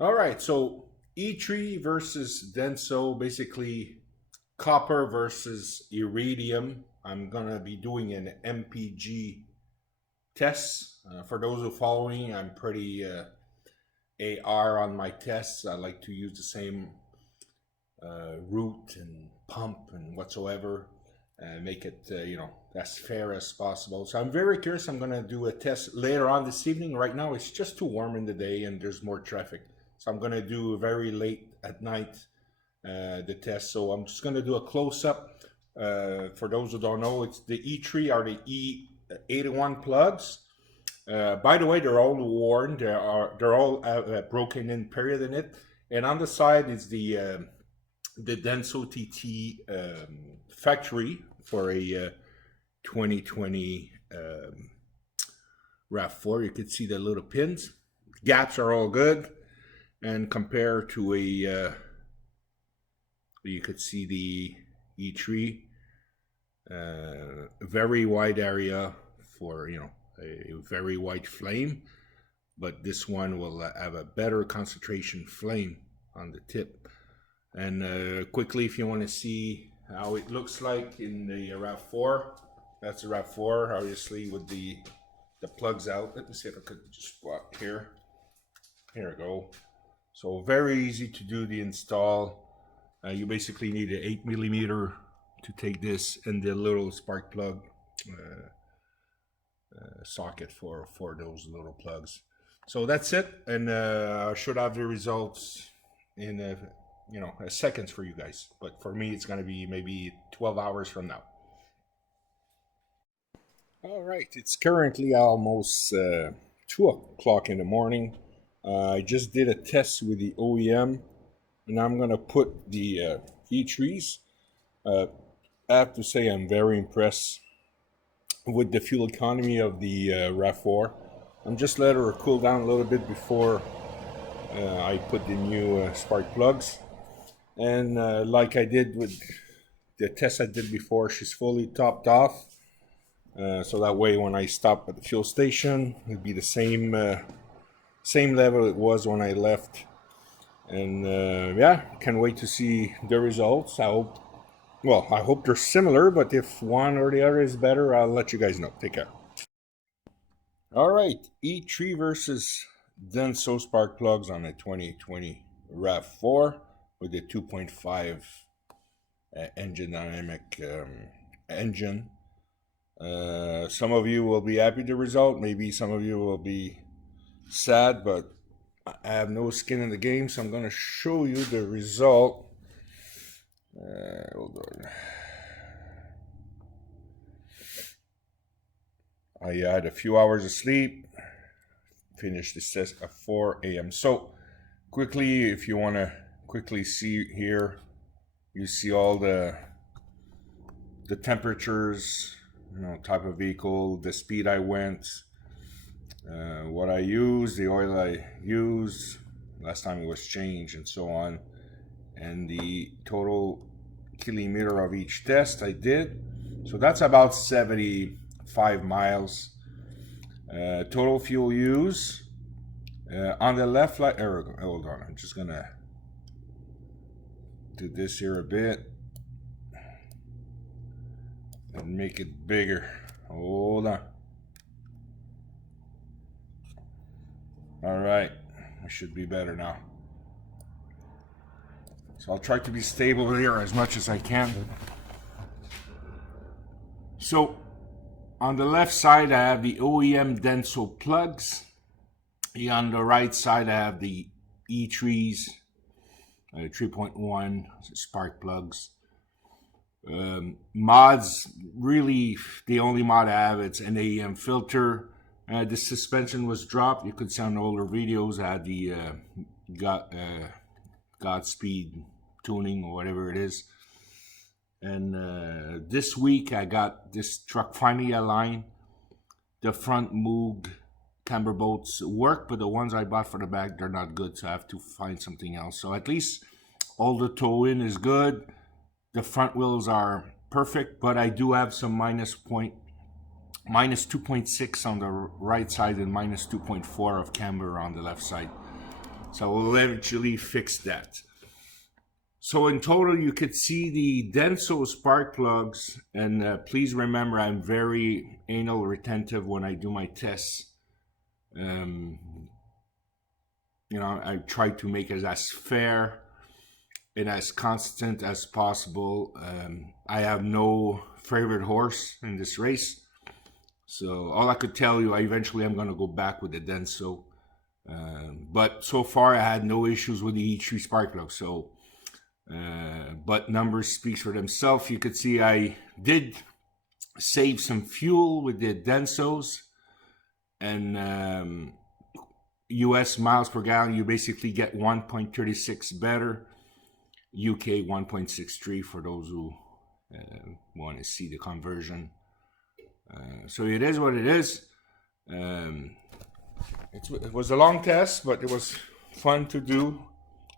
All right, so E3 versus Denso, basically copper versus iridium. I'm gonna be doing an MPG test. For those who are following, I'm pretty AR on my tests. I like to use the same route and pump and whatsoever. Make it as fair as possible. So I'm very curious. I'm gonna do a test later on this evening. Right now it's just too warm in the day and there's more traffic, so I'm gonna do very late at night the test. So I'm just gonna do a close up. For those who don't know, it's the E3 are the E81 plugs. By the way, they're all worn. They're all broken in period in it, and on the side is the Denso TT factory for a 2020 RAV4. You can see the little pins. Gaps are all good, and compared to a you could see the E3, very wide area for a very white flame, but this one will have a better concentration flame on the tip. And quickly, if you want to see how it looks like in the RAV4, that's the RAV4, obviously with the plugs out. Let me see if I could just walk here. Here we go. So very easy to do the install. You basically need an 8mm to take this and the little spark plug socket for those little plugs. So that's it, and I should have the results in a seconds for you guys, but for me it's going to be maybe 12 hours from now. All right, it's currently almost 2 o'clock in the morning. I just did a test with the OEM, and I'm going to put the E3s. I have to say I'm very impressed with the fuel economy of the RAV4. I'm just let her cool down a little bit before I put the new spark plugs. And like I did with the test I did before, she's fully topped off. So that way when I stop at the fuel station, it'll be the same level it was when I left. And yeah, can't wait to see the results. I hope they're similar, but if one or the other is better, I'll let you guys know. Take care. All right, E3 versus Denso spark plugs on a 2020 RAV4 with the 2.5 engine dynamic engine. Some of you will be happy with the result. Maybe some of you will be sad, but I have no skin in the game, so I'm going to show you the result. Hold on. I had a few hours of sleep. Finished this test at 4 a.m. So quickly, if you want to quickly see here, you see all the temperatures, type of vehicle, the speed I went, what I used, the oil I used, last time it was changed, and so on, and the total kilometer of each test I did. So that's about 75 miles. Total fuel use on the left, hold on, I'm just gonna do this here a bit and make it bigger. Hold on. All right, I should be better now. So I'll try to be stable here as much as I can. So on the left side, I have the OEM Denso plugs. On the right side, I have the E3s, 3.1 spark plugs. Mods, really, the only mod I have, it's an AEM filter. The suspension was dropped. You could see on older videos, I had the Godspeed tuning or whatever it is. And this week I got this truck finally aligned. The front Moog camber bolts work, but the ones I bought for the back, they're not good, so I have to find something else. So at least all the toe in is good. The front wheels are perfect, but I do have some minus 2.6 on the right side and minus 2.4 of camber on the left side. So we'll eventually fix that. So in total, you could see the Denso spark plugs, and please remember I'm very anal retentive when I do my tests. Um, I try to make it as fair and as constant as possible. I have no favorite horse in this race, so all I could tell you, I eventually am going to go back with the Denso. But so far, I had no issues with the E3 spark plug. So, but numbers speaks for themselves. You could see I did save some fuel with the Densos, and US miles per gallon, you basically get 1.36 better. UK 1.63 for those who want to see the conversion. So it is what it is. It was a long test, but it was fun to do.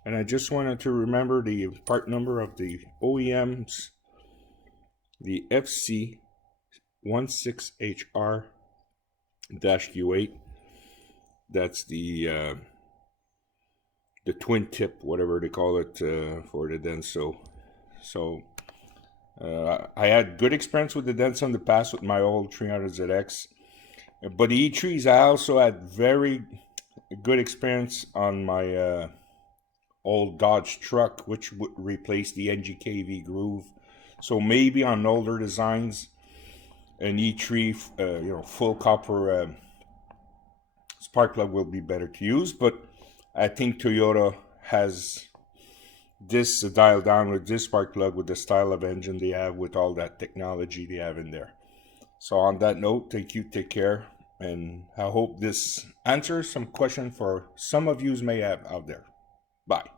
And I just wanted to remember the part number of the OEMs, the FC16HR-Q8. That's the twin tip, whatever they call it, for the Denso. So I had good experience with the Denso in the past with my old 300ZX. But the E3s, I also had very good experience on my old Dodge truck, which would replace the NGKV groove. So maybe on older designs, an E3, full copper spark plug will be better to use. But I think Toyota has this dialed down with this spark plug, with the style of engine they have, with all that technology they have in there. So on that note, thank you, take care, and I hope this answers some question for some of you may have out there. Bye.